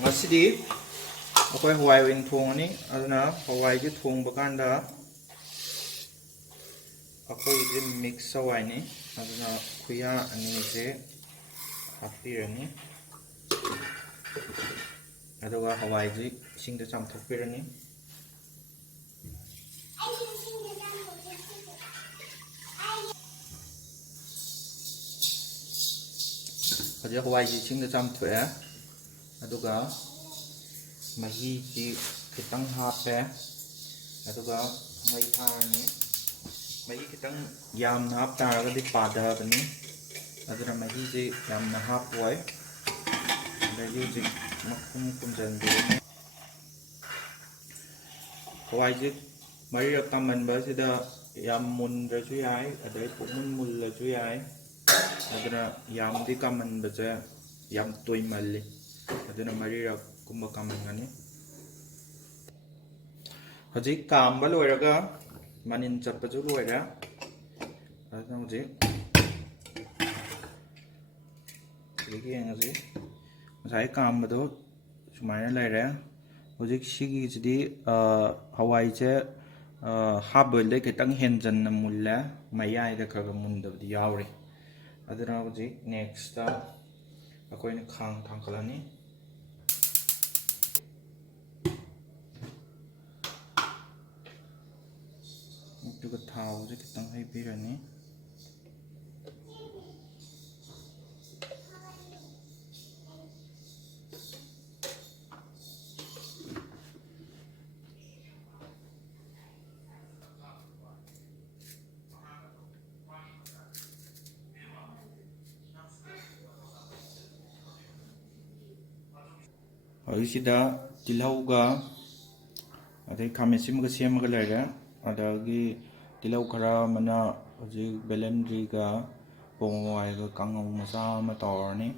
ngasi akwai hawai win thongani aduna hawai ji thongba kanda akwai ji mix hawai ni aduna khuya ani je hapirani aduga hawai ji singda chamthokpirani Hajia hawai ji singda chamthoe aduga mahi ji kitang hape aduga mai thani mahi kitang yamna hap taragadi padagani aduna mahi ji yamna hapwai adagi ji makhum kumjanbi hawai ji mari rak kamanba sida yam mundrasu yai adai pukmun mullasu yai aduna yamdi kamanba je yam toimalli aduna mari rak kumba kamangani hajik kamba loiraga manin chapaju loira aduna hajik yegi yangaji masai kamba do sumaina laira hajik sigi jidi hawai je habole kitang henjan na mulla mayai da kaga mundabdi yauri aduna hajik next ta akoina khang thangkalani juga thau je kitang hai birani Sida tilau ga adai khamesim ga sem ga lere adagi tilau khara mana hoji belandri ga pongwai ga kangau macha ma torni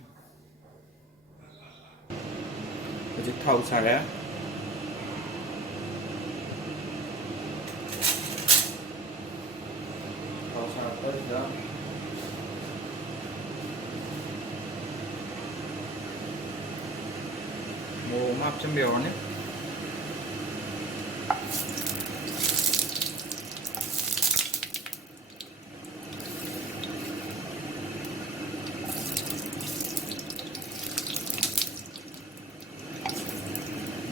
hoji thau sare thau sare da map chấm biểu này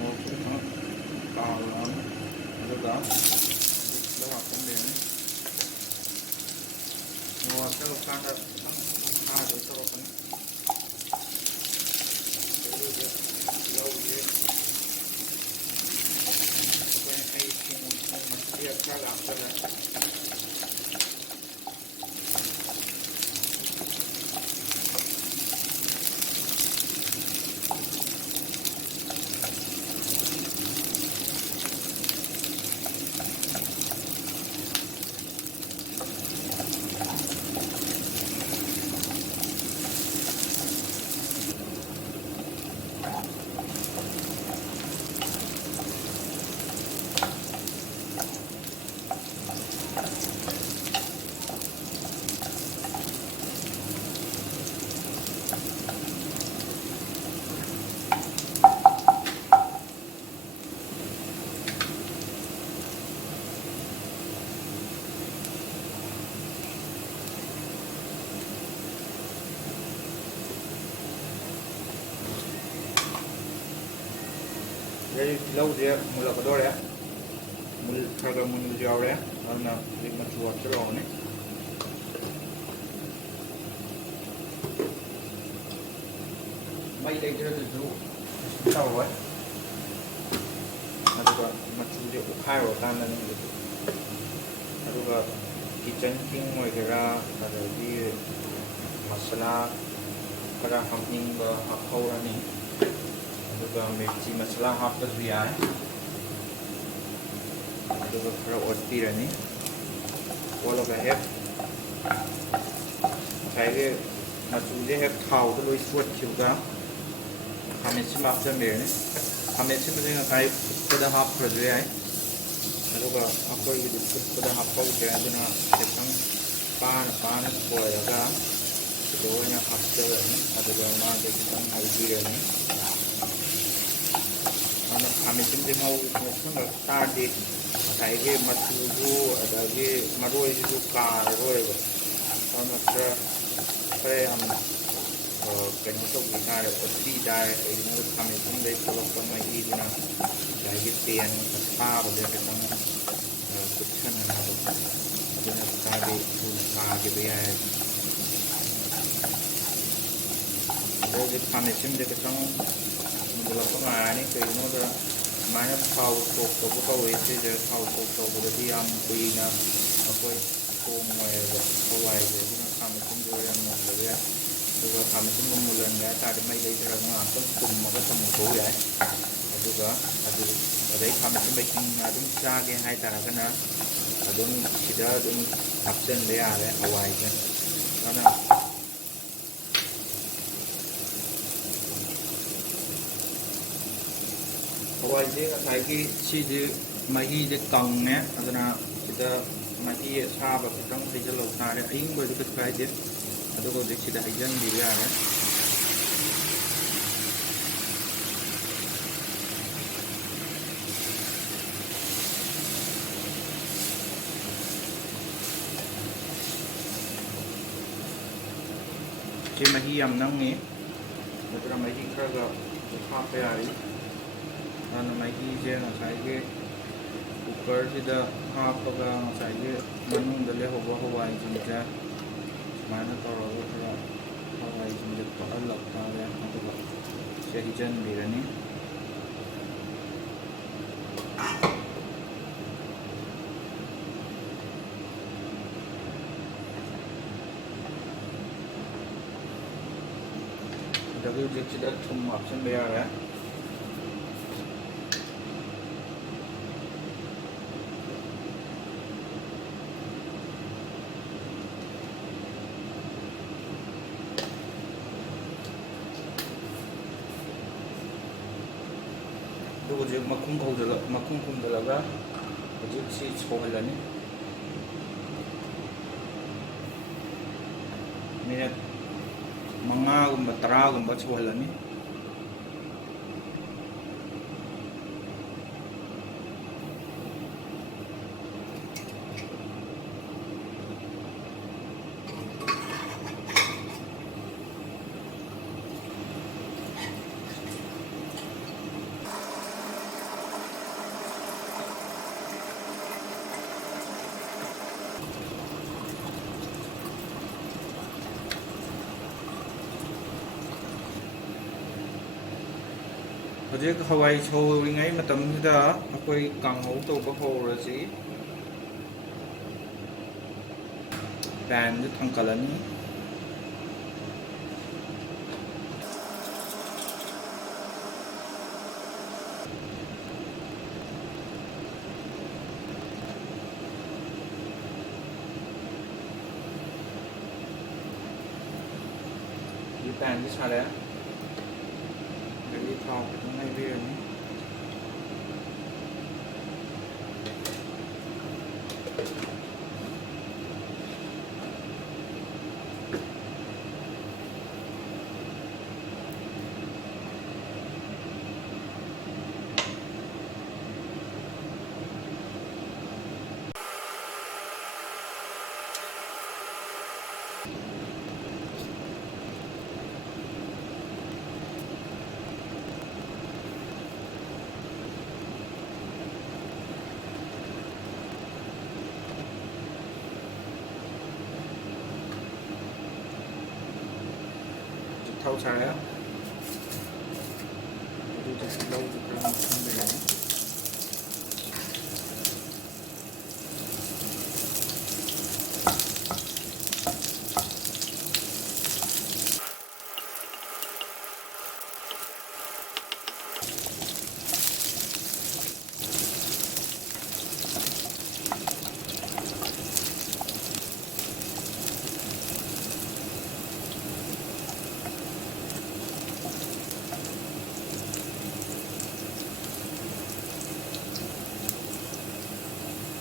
một cái nó to lắm lúc đó đâu học chấm biểu này mua cái lô can đó rồi sao con Jadi tilau dia mula kedor ya, mul kagak mundur jauh ya, karena lima cuat cerong ni. Mai đây chưa được sau rồi, ada juga macam dia ukai rotan dan itu, ada juga kitchen king mereka ada di masalah pada hamping berhakau ni. Juga mirchi masala hapta juga ya. Juga khara otti rani. Wala ga hep. Kai machu je hep thau to loi suat juga. Kame sim hapta mere ni. Kame sim je kai pada hap khara je ai. Juga akoi gi pada hap kau je aduna sepang pan ko ya. Doanya hapta rani. Aduga ma de kitang hai rani. ꯈꯥꯃꯦꯟꯁꯤꯟꯁꯦ ꯉꯧꯁꯟꯕ ꯇꯥꯔꯗꯤ ꯉꯁꯥꯏꯒꯤ ꯃꯆꯨꯁꯨ ꯑꯗꯒꯤ ꯃꯔꯣꯏꯁꯤꯁꯨ ꯀꯥꯔꯔꯣꯏꯕ ꯑꯗꯨꯅ ꯈꯔ ꯌꯥꯝ ꯀꯩꯅꯣ ꯇꯧꯕꯤ ꯇꯥꯔꯦ ꯑꯣꯠꯄꯤ ꯇꯥꯔꯦ ꯀꯩꯒꯤꯅꯣꯗ ꯈꯥꯃꯦꯟꯁꯤꯟꯗꯩ ꯊꯣꯛꯂꯛꯄ ꯃꯍꯤꯗꯨꯅ ꯉꯁꯥꯏꯒꯤ ꯇꯦꯟ ꯑꯁꯥꯕꯁꯦ ꯈꯤꯇꯪ ꯀꯨꯞꯁꯟꯅꯅꯕ ꯑꯗꯨꯅ ꯇꯥꯔꯗꯤ ꯊꯨꯅ ꯀꯥꯈꯤꯕ ꯌꯥꯏ ꯑꯗꯣ ꯍꯧꯖꯤꯛ ꯈꯥꯃꯦꯟꯁꯤꯟꯁꯦ ꯈꯤꯇꯪ ꯃꯨꯟꯖꯜꯂꯛꯄ ꯉꯥꯏꯔꯅꯤ ꯀꯩꯒꯤꯅꯣꯗ ꯁꯨꯃꯥꯏꯅ ꯊꯥꯎ ꯁꯣꯛ ꯇꯧꯕ ꯀꯧꯋꯦ ꯁꯤꯁꯦ ꯊꯥꯎ ꯁꯣꯛ ꯇꯧꯕꯗꯗꯤ ꯌꯥꯝ ꯀꯨꯏꯅ ꯑꯩꯈꯣꯏ ꯊꯣꯡꯉꯣꯏꯕ ꯍꯋꯥꯏꯁꯦ ꯑꯗꯨꯅ ꯈꯥꯃꯦꯟꯁꯤꯟꯁꯨ ꯌꯥꯝ ꯃꯨꯟꯗꯕ ꯌꯥꯏ ꯑꯗꯨꯒ ꯈꯥꯃꯦꯟꯁꯤꯟꯗꯨ ꯃꯨꯜꯍꯟꯒꯦ ꯍꯥꯏꯇꯥꯔꯗꯤ ꯃꯩ ꯂꯩꯊꯔꯒ ꯉꯥꯏꯍꯥꯛꯇꯪ ꯀꯨꯝꯃꯒ ꯊꯝꯊꯣꯛꯎ ꯌꯥꯏ ꯑꯗꯨꯒ ꯑꯗꯩ ꯈꯥꯃꯦꯟꯁꯤꯟ ꯍꯤꯡꯅ ꯑꯗꯨꯝ ꯆꯥꯒꯦ ꯍꯥꯏꯇꯥꯔꯒꯅ ꯑꯗꯨꯝ ꯁꯤꯗ ꯑꯗꯨꯝ ꯍꯥꯞꯆꯤꯟꯕ ꯌꯥꯔꯦ ꯍꯋꯥꯏꯁꯦ ꯑꯗꯨꯅ ꯍꯋꯥꯏꯁꯦ ꯉꯁꯥꯏꯒꯤ ꯁꯤꯁꯦ ꯃꯍꯤꯁꯦ ꯀꯪꯉꯦ ꯑꯗꯨꯅ ꯁꯤꯗ ꯃꯍꯤ ꯑꯁꯥꯕ ꯈꯤꯇꯪ ꯍꯩꯖꯤꯜꯍꯧ ꯇꯥꯔꯦ ꯑꯌꯤꯡꯕꯁꯨ ꯀꯩꯁꯨ ꯀꯥꯏꯗꯦ ꯑꯗꯨꯒ ꯍꯧꯖꯤꯛ ꯁꯤꯗ ꯍꯩꯖꯤꯟꯕꯤꯕ ꯌꯥꯔꯦ ꯁꯤ ꯃꯍꯤ ꯌꯥꯝ ꯅꯪꯉꯤ ꯑꯗꯨꯅ ꯃꯍꯤ ꯈꯔꯒ ꯍꯥꯞꯄ ꯌꯥꯔꯤ ꯑꯗꯨꯅ ꯃꯍꯤꯁꯦ ꯉꯁꯥꯏꯒꯤ ꯀꯨꯀꯔꯁꯤꯗ ꯍꯥꯞꯄꯒ ꯉꯁꯥꯏꯒꯤ ꯃꯅꯨꯡꯗ ꯂꯩꯍꯧꯕ ꯍꯋꯥꯏꯁꯤꯡꯁꯦ ꯁꯨꯃꯥꯏꯅ ꯇꯧꯔꯒ ꯈꯔ ꯍꯋꯥꯏꯁꯤꯡꯁꯦ ꯇꯣꯠꯍꯜꯂꯛ ꯇꯥꯔꯦ ꯑꯗꯨꯒ ꯁꯤ ꯍꯩꯖꯤꯟꯕꯤꯔꯅꯤ ꯑꯗꯒꯤ ꯍꯧꯖꯤꯛꯁꯤꯗ ꯊꯨꯝ ꯍꯥꯞꯆꯤꯟꯕ ꯌꯥꯔꯦ ꯑꯗꯨꯒ ꯍꯧꯖꯤꯛ ꯃꯈꯨꯝ ꯈꯨꯝꯖꯤꯜꯂꯒ ꯍꯧꯖꯤꯛ ꯁꯤ ꯁꯧꯍꯜꯂꯅꯤ ꯃꯤꯅꯠ 5ꯒꯨꯝꯕ 10ꯒꯨꯝꯕ ꯁꯧꯍꯜꯂꯅꯤ ꯍꯧꯖꯤꯛ ꯍꯋꯥꯏ ꯁꯧꯔꯤꯉꯩ ꯃꯇꯝꯁꯤꯗ ꯑꯩꯈꯣꯏ ꯀꯥꯡꯍꯧ ꯇꯧꯕ ꯍꯧꯔꯁꯤ ꯄꯦꯟꯁꯦ ꯊꯥꯡꯀꯠꯂꯅꯤ ꯄꯦꯟꯁꯦ ꯁꯥꯔꯦ ꯑꯗꯒꯤ ꯊꯥꯎ ꯈꯤꯇꯪ ꯍꯩꯕꯤꯔꯅꯤ ꯊꯥꯎ ꯁꯥꯔꯦ ꯑꯗꯨꯗ ꯇꯤꯜꯍꯧꯁꯨ ꯈꯔ ꯍꯥꯞꯆꯤꯟꯕ ꯌꯥꯏ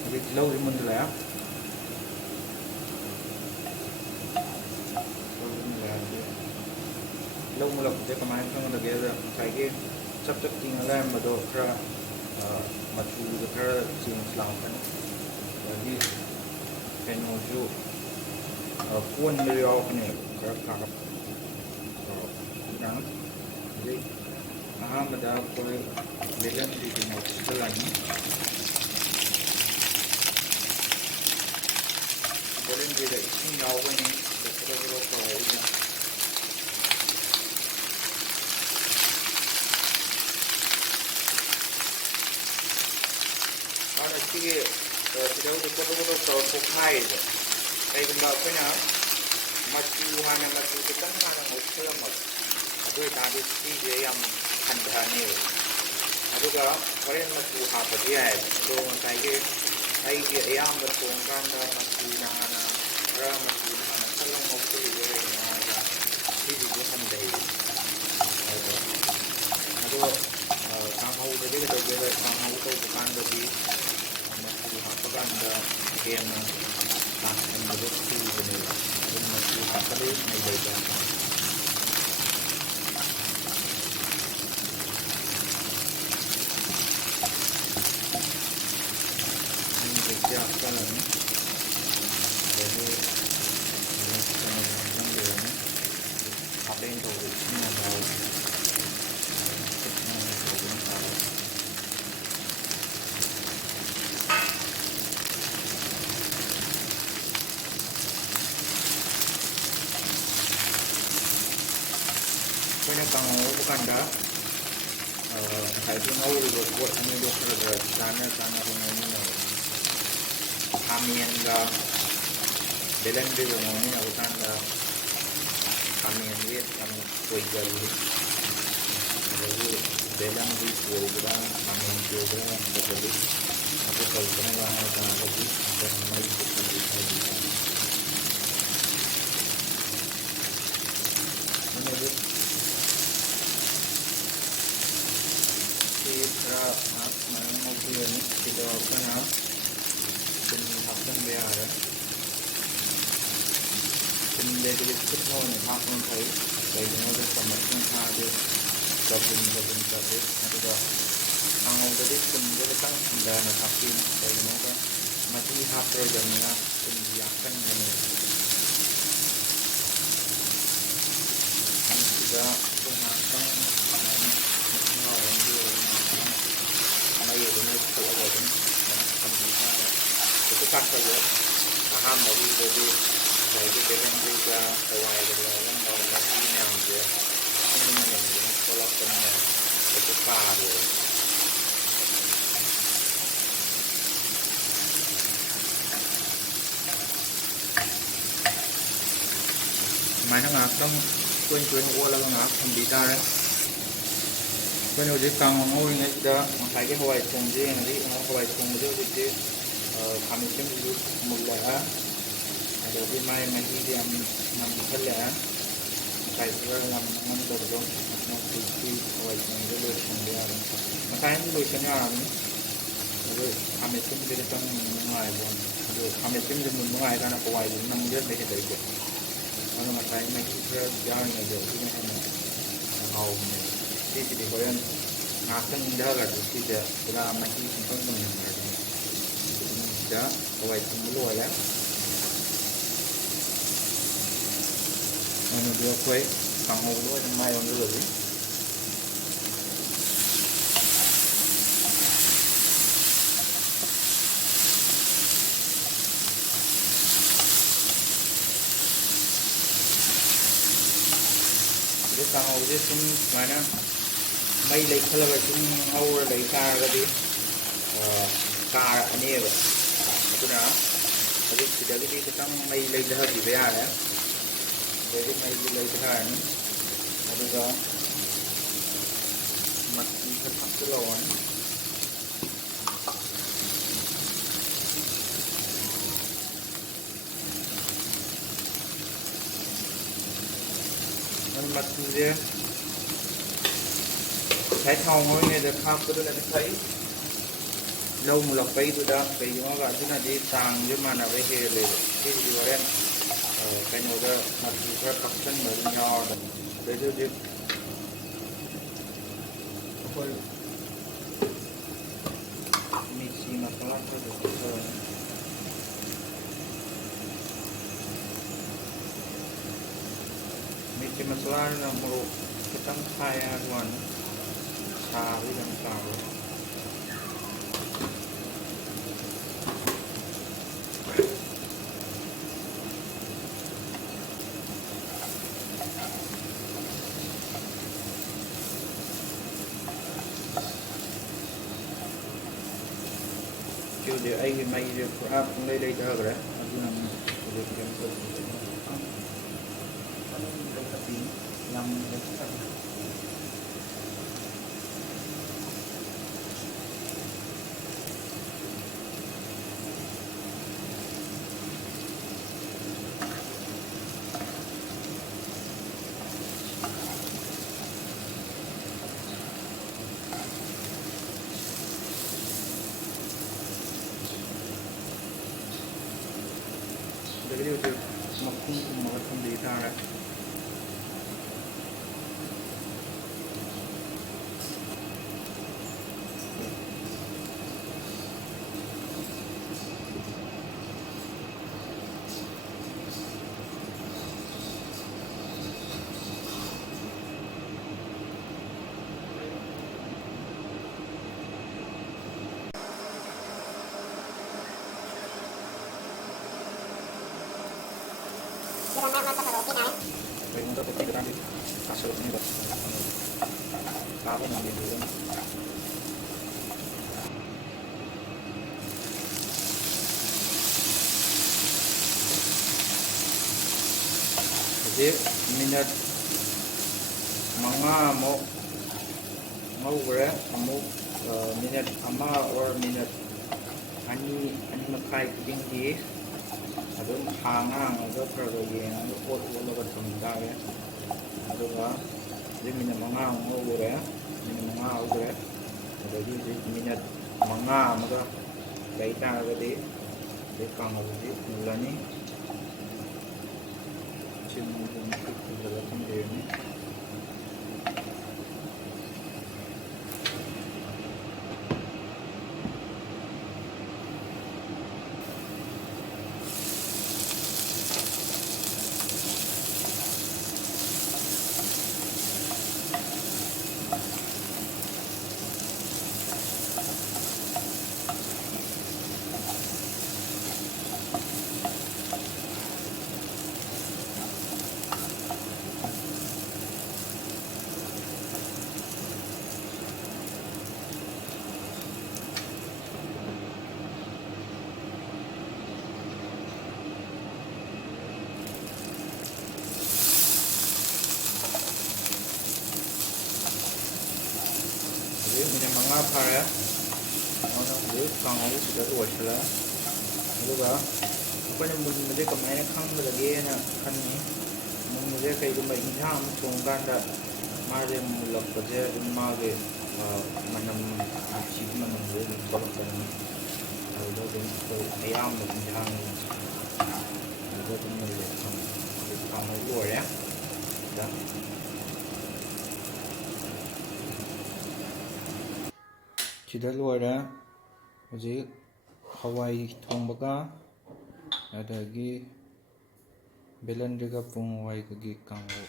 hꯧꯖꯤꯛ ꯇꯤꯜꯍꯧꯁꯤ ꯃꯨꯟꯖꯤꯜꯂꯛꯑꯦ ꯇꯤꯜꯍꯧ ꯃꯨꯜꯂꯛꯄꯁꯦ ꯀꯃꯥꯏꯅ ꯈꯪꯒꯗꯒꯦꯗ ꯉꯁꯥꯏꯒꯤ ꯆꯞ ꯆꯞ ꯇꯤꯡꯉ ꯂꯩꯔꯝꯕꯗꯣ ꯈꯔ ꯃꯆꯨꯗꯣ ꯈꯔ ꯆꯦꯟꯖ ꯂꯥꯛꯀꯅꯤ ꯑꯗꯒꯤ ꯀꯩꯅꯣꯁꯨ ꯀꯣꯟꯕ ꯌꯥꯎꯔꯛꯀꯅꯦꯕ ꯈꯔ ꯀꯥꯔꯞ ꯑꯗꯨꯅ ꯍꯧꯖꯤꯛ ꯑꯍꯥꯟꯕꯗ ꯑꯩꯈꯣꯏ ꯕꯦꯂꯟꯗ꯭ꯔꯤꯁꯤ ꯉꯧꯁꯤꯜꯂꯅꯤ ꯕꯦꯂꯟꯗ꯭ꯔꯤꯗ ꯏꯁꯤꯡ ꯌꯥꯎꯕꯅꯤ ꯐꯖꯅ ꯇꯧꯔꯛꯏꯅ ꯃꯥꯅ ꯁꯤꯒꯤ ꯇꯤꯜꯍꯧꯗꯣ ꯀꯣꯗꯣ ꯀꯣꯗꯣ ꯇꯧꯔ ꯄꯣꯛꯈꯥꯏꯔꯤꯁꯦ ꯀꯩꯒꯨꯝꯕ ꯑꯩꯈꯣꯏꯅ ꯃꯆꯨ ꯍꯥꯟꯅ ꯃꯆꯨ ꯈꯤꯇꯪ ꯍꯥꯟꯅ ꯉꯧꯁꯤꯜꯂꯝꯃꯕ ꯑꯗꯨ ꯑꯣꯏꯇꯥꯔꯗꯤ ꯁꯤꯁꯦ ꯌꯥꯝ ꯍꯟꯊꯅꯦꯕ ꯑꯗꯨꯒ ꯍꯣꯔꯦꯟ ꯃꯆꯨ ꯍꯥꯞꯄꯗꯤ ꯌꯥꯏꯑꯕ ꯑꯗꯣ ꯉꯁꯥꯏꯒꯤ ꯑꯩꯒꯤ ꯑꯌꯥꯝꯕ ꯊꯣꯡꯀꯥꯟꯗ ꯃꯆꯨꯅ ꯍꯥꯟꯅ ꯈꯔ ꯃꯆꯨꯅ ꯍꯥꯟꯅ ꯈꯔ ꯉꯧꯁꯤꯜꯂꯤꯁꯦ ꯀꯩꯒꯤꯅꯣ ꯍꯥꯏꯔꯒ ꯁꯤꯁꯤꯁꯨ ꯍꯟꯊꯩꯌꯦ ꯑꯗꯣ ꯀꯥꯡꯍꯧꯗꯗꯤ ꯀꯩꯗꯧꯒꯦꯗ ꯀꯥꯡꯍꯧ ꯇꯧꯕ ꯀꯥꯟꯗꯗꯤ ꯃꯆꯨ ꯍꯥꯞꯄ ꯀꯥꯟꯗ ꯍꯦꯟꯅ ꯀꯥꯡꯍꯟꯕꯗꯣ ꯊꯨꯕꯅꯦꯕ ꯑꯗꯨꯅ ꯃꯆꯨ ꯍꯥꯞꯄꯗꯤ ꯃꯩ ꯂꯩꯕ ꯍꯧꯖꯤꯛꯇꯤ ꯍꯥꯞꯆꯜꯂꯅꯤ ꯑꯗꯒꯤ ꯍꯥꯞꯆꯟꯕꯤꯔꯅꯤ ꯍꯥꯞꯄꯦꯟ ꯇꯧꯕ ꯏꯁꯤꯡ ꯌꯥꯎꯋꯤ ꯑꯩꯈꯣꯏꯅ ꯀꯥꯡꯍꯧ ꯉꯧꯕ ꯀꯥꯟꯗ ꯉꯁꯥꯏꯒꯤ ꯉꯧꯔꯤꯕ ꯄꯣꯠ ꯑꯅꯤꯗꯣ ꯈꯔ ꯈꯔ ꯆꯥꯟꯅꯕ ꯉꯧꯃꯤꯟꯅꯕ ꯈꯥꯃꯦꯟꯒ ꯕꯦꯂꯟꯗ꯭ꯔꯤꯒ ꯉꯧꯃꯤꯟꯅꯕ ꯀꯥꯟꯗ ꯈꯥꯃꯦꯟꯁꯦ ꯌꯥꯝ ꯇꯣꯏꯒꯜꯂꯤ ꯑꯗꯒꯤ ꯕꯦꯂꯟꯗ꯭ꯔꯤ ꯇꯣꯏꯕꯗ ꯈꯥꯃꯦꯟ ꯇꯣꯏꯕꯗ ꯌꯥꯝ ꯇꯧꯒꯜꯂꯤ ꯑꯗꯨ ꯇꯧꯗꯅꯕ ꯍꯥꯏꯇꯥꯔꯒꯗꯤ ꯑꯩꯈꯣꯏꯅ ꯃꯩꯁꯦ ꯈꯔ ꯍꯥꯏꯕꯤꯕ ꯁꯤ ꯈꯔ ꯉꯥꯏꯍꯥꯛ ꯁꯨꯃꯥꯏꯅ ꯉꯧꯕꯤꯔꯅꯤ ꯁꯤꯗ ꯑꯩꯈꯣꯏꯅ ꯊꯨꯝ ꯍꯥꯞꯆꯤꯟꯕ ꯌꯥꯔꯦ ꯊꯨꯝꯗꯒꯤꯗꯤ ꯈꯨꯠꯅ ꯑꯣꯏꯅ ꯍꯥꯞꯄꯅ ꯐꯩ ꯀꯩꯒꯤꯅꯣꯗ ꯆꯃꯁꯅ ꯊꯥꯗꯤ ꯆꯒꯨꯝ ꯇꯧꯋꯤ ꯑꯗꯨꯒ ꯀꯥꯡꯍꯧꯗꯗꯤ ꯊꯨꯝꯁꯦ ꯈꯤꯇꯪ ꯍꯟꯊꯅ ꯍꯥꯞꯄꯤꯅꯤ ꯀꯩꯒꯤꯅꯣꯗ ꯃꯍꯤ ꯍꯥꯞꯄꯔꯣꯏꯗꯕꯅꯤꯅ ꯊꯨꯝꯁꯤ ꯌꯥꯛꯀꯟꯒꯅꯤ ꯁꯤꯗ ꯑꯩꯈꯣꯏ ꯉꯥꯏꯍꯥꯛꯇꯪ ꯁꯨꯃꯥꯏꯅ ꯃꯁꯤꯡ ꯌꯥꯎꯔꯝꯕꯤꯔꯒ ꯉꯥꯏꯍꯥꯛꯇꯪ ꯃꯩ ꯑꯗꯨꯝ ꯊꯣꯛꯑꯒ ꯑꯗꯨꯝ ꯊꯝꯕꯤꯇꯥꯔꯦ ꯀꯩꯁꯨ ꯀꯥꯁꯜꯂꯣ ꯑꯍꯥꯟꯕꯒꯤꯗꯗꯤ ꯉꯁꯥꯏꯒꯤ ꯕꯦꯂꯟꯗ꯭ꯔꯤꯒ ꯍꯋꯥꯏꯒ ꯌꯥꯎꯔꯝꯕ ꯃꯍꯤ ꯃꯌꯥꯝꯁꯦ ꯏꯁꯤꯡ ꯃꯅꯝꯗꯨꯅ ꯊꯣꯛꯂꯛꯄꯅꯤꯅ ꯀꯩꯁꯨ ꯀꯥꯔꯣꯏ ꯁꯨꯃꯥꯏꯅ ꯉꯥꯏꯍꯥꯛꯇꯪ ꯇꯣꯏꯅ ꯇꯣꯏꯅ ꯑꯣꯠꯂꯒ ꯉꯥꯏꯍꯥꯛ ꯊꯝꯕꯤ ꯇꯥꯔꯦ ꯑꯩꯈꯣꯏꯅ ꯍꯧꯖꯤꯛ ꯀꯥꯡꯍꯧ ꯉꯧꯔꯤꯉꯩꯁꯤꯗ ꯉꯁꯥꯏꯒꯤ ꯍꯋꯥꯏ ꯊꯣꯡꯁꯦ ꯌꯦꯡꯉꯗꯤ ꯍꯋꯥꯏ ꯊꯣꯡꯕꯁꯦ ꯍꯧꯖꯤꯛꯇꯤ ꯈꯥꯃꯦꯟꯁꯤꯟꯕꯤꯁꯨ ꯃꯨꯜꯂꯛꯑꯦ ꯑꯗꯒꯤ ꯃꯥꯏ ꯃꯍꯤꯁꯦ ꯌꯥꯝ ꯅꯝꯈꯠꯂꯛꯑꯦ ꯉꯁꯥꯏ ꯈꯔ ꯌꯥꯝ ꯅꯝꯗꯕꯗꯣ ꯍꯧꯖꯤꯛꯇꯤ ꯍꯋꯥꯏ ꯊꯣꯡꯁꯦ ꯂꯣꯏꯁꯤꯟꯕ ꯌꯥꯔꯦ ꯉꯁꯥꯏꯅꯗꯤ ꯂꯣꯏꯁꯤꯟ ꯌꯥꯔꯕꯅꯤ ꯑꯗꯨ ꯈꯥꯃꯦꯟꯁꯤꯟꯕꯁꯦ ꯈꯤꯇꯪ ꯃꯨꯟꯕ ꯅꯨꯡꯉꯥꯏꯕ ꯑꯗꯨ ꯈꯥꯃꯦꯟꯁꯤꯟꯕꯁꯦ ꯃꯨꯟꯕ ꯅꯨꯡꯉꯥꯏꯀꯥꯟꯗ ꯍꯋꯥꯏꯁꯦ ꯅꯝꯖꯟꯕ ꯍꯦꯜꯂꯛꯏꯁꯦ ꯑꯗꯨ ꯉꯁꯥꯏ ꯃꯍꯤ ꯈꯔ ꯌꯥꯎꯔꯤꯉꯩꯗ ꯑꯗꯨꯅ ꯍꯦꯟꯅ ꯍꯥꯎꯕꯅꯦꯕ ꯁꯤꯁꯤꯗꯤ ꯍꯣꯔꯦꯟ ꯉꯥꯏꯍꯥꯛꯇꯪ ꯏꯪꯊꯈ꯭ꯔꯗꯤ ꯁꯤꯁꯦ ꯄꯨꯔꯥ ꯃꯍꯤ ꯄꯨꯡꯀꯪ ꯀꯪꯍꯟꯈ꯭ꯔꯗꯤ ꯁꯤꯗ ꯍꯋꯥꯏ ꯊꯣꯡꯕ ꯂꯣꯏꯔꯦ ꯑꯗꯨꯗꯤ ꯑꯩꯈꯣꯏ ꯀꯥꯡꯍꯧꯗ ꯑꯣꯏꯅ ꯃꯥꯏ ꯑꯣꯟꯁꯤꯜꯂꯁꯤ ꯑꯗꯨ ꯀꯥꯡꯍꯧꯁꯦ ꯁꯨꯝ ꯁꯨꯃꯥꯏꯅ ꯃꯩ ꯂꯩꯈꯠꯂꯒ ꯁꯨꯝ ꯉꯧꯔ ꯂꯩ ꯇꯥꯔꯒꯗꯤ ꯀꯥꯔꯛꯑꯅꯦꯕ ꯑꯗꯨꯅ ꯍꯧꯖꯤꯛ ꯁꯤꯗꯒꯤꯗꯤ ꯈꯤꯇꯪ ꯃꯩ ꯂꯩꯊꯍꯟꯕꯤꯕ ꯌꯥꯔꯦ ꯑꯗꯒꯤ ꯃꯩꯁꯤ ꯂꯩꯊꯔꯅꯤ ꯑꯗꯨꯒ ꯃꯆꯨ ꯈꯔ ꯍꯥꯞꯆꯤꯜꯂꯛꯑꯣꯅꯤ ꯃꯆꯨꯁꯦ ꯉꯁꯥꯏ ꯊꯥꯎ ꯉꯧꯔꯤꯉꯩꯗ ꯊꯥꯛꯄꯗꯨꯅꯗꯤ ꯐꯩ ꯂꯧ ꯃꯨꯜꯂꯛꯄꯩꯗꯨꯗ ꯀꯩꯒꯤꯅꯣꯒ ꯑꯗꯨꯅꯗꯤ ꯆꯥꯡꯁꯦ ꯃꯥꯟꯅꯕ ꯍꯦꯜꯂꯦꯕ ꯁꯤꯁꯤꯗꯤ ꯍꯣꯔꯦꯟ ꯀꯩꯅꯣꯗ ꯃꯆꯨ ꯈꯔ ꯀꯞꯁꯟꯕ ꯑꯗꯨꯝ ꯌꯥꯎꯔꯕꯅꯤ ꯑꯗꯩꯗꯤ ꯍꯧꯖꯤꯛ ꯑꯩꯈꯣꯏ ꯃꯤꯔꯆꯤ ꯃꯁꯥꯂꯥ ꯈꯔ ꯍꯥꯞꯆꯔꯅꯤ ꯃꯤꯔꯆꯤ ꯃꯁꯥꯂꯥꯅ ꯃꯣꯔꯣꯛ ꯈꯤꯇꯪ ꯈꯥꯏ ꯍꯥꯏꯕ ꯋꯥꯅꯤ ꯁꯥꯕꯗꯤ ꯑꯗꯨꯝ ꯁꯥꯕ ꯍꯧꯖꯤꯛ ꯑꯩꯒꯤ ꯃꯩꯁꯦ ꯄꯨꯔꯥ ꯄꯨꯡꯂꯩ ꯂꯩꯊꯈ꯭ꯔꯦ ꯑꯗꯨꯅ ꯍꯧꯖꯤꯛ ꯀꯩꯅꯣ ꯇꯧꯕ ꯌꯥꯝ ꯂꯩꯊꯈ꯭ꯔꯦ ꯑꯗꯒꯤꯗꯤ ꯍꯧꯖꯤꯛ ꯃꯈꯨꯝ ꯈꯨꯝꯃꯒ ꯊꯝꯕꯤ ꯇꯥꯔꯦ Pregunta por qué grande caso de unido. Cabo no me duele. Jadi minat manga mau amuk minat ama or minat ani makai tinggi adum hangang ada perbagian ada pot wala tumda ya aduga jadi minat manga jadi minat manga maga baita agade dekang agade mulani chimney लगाते हैं में minyak manga fare ono bu kangau sudah loisala aduga ꯑꯩꯈꯣꯏꯅ ꯃꯨꯟꯕꯁꯦ ꯀꯃꯥꯏꯅ ꯈꯪꯒꯗꯒꯦꯅ ꯈꯟꯅꯤ ꯃꯨꯟꯕꯁꯦ ꯀꯩꯒꯨꯝꯕ ꯏꯟꯁꯥꯡ ꯑꯃ ꯊꯣꯡꯀꯥꯟꯗ ꯃꯥꯁꯦ ꯃꯨꯜꯂꯛꯄꯁꯦ ꯑꯗꯨꯝ ꯃꯥꯒꯤ ꯃꯅꯝ ꯅꯨꯡꯁꯤꯕ ꯃꯅꯝꯁꯦ ꯑꯗꯨꯝ ꯊꯣꯛꯂꯛꯀꯅꯤ ꯑꯗꯨꯗ ꯑꯗꯨꯝ ꯑꯩꯈꯣꯏ ꯑꯌꯥꯝꯕ ꯏꯟꯁꯥꯡ ꯑꯗꯨꯗ ꯑꯗꯨꯝ ꯃꯨꯜꯂꯦ ꯀꯥꯡꯍꯧ ꯂꯣꯏꯔꯦ ꯁꯤꯗ ꯂꯣꯏꯔꯦ ꯍꯧꯖꯤꯛ ꯍꯋꯥꯏ ꯊꯣꯡꯕꯒ ꯑꯗꯒꯤ ꯕꯦꯂꯟꯗ꯭ꯔꯤꯒ ꯄꯣꯡ ꯍꯋꯥꯏꯒꯒꯤ ꯀꯥꯡꯍꯧ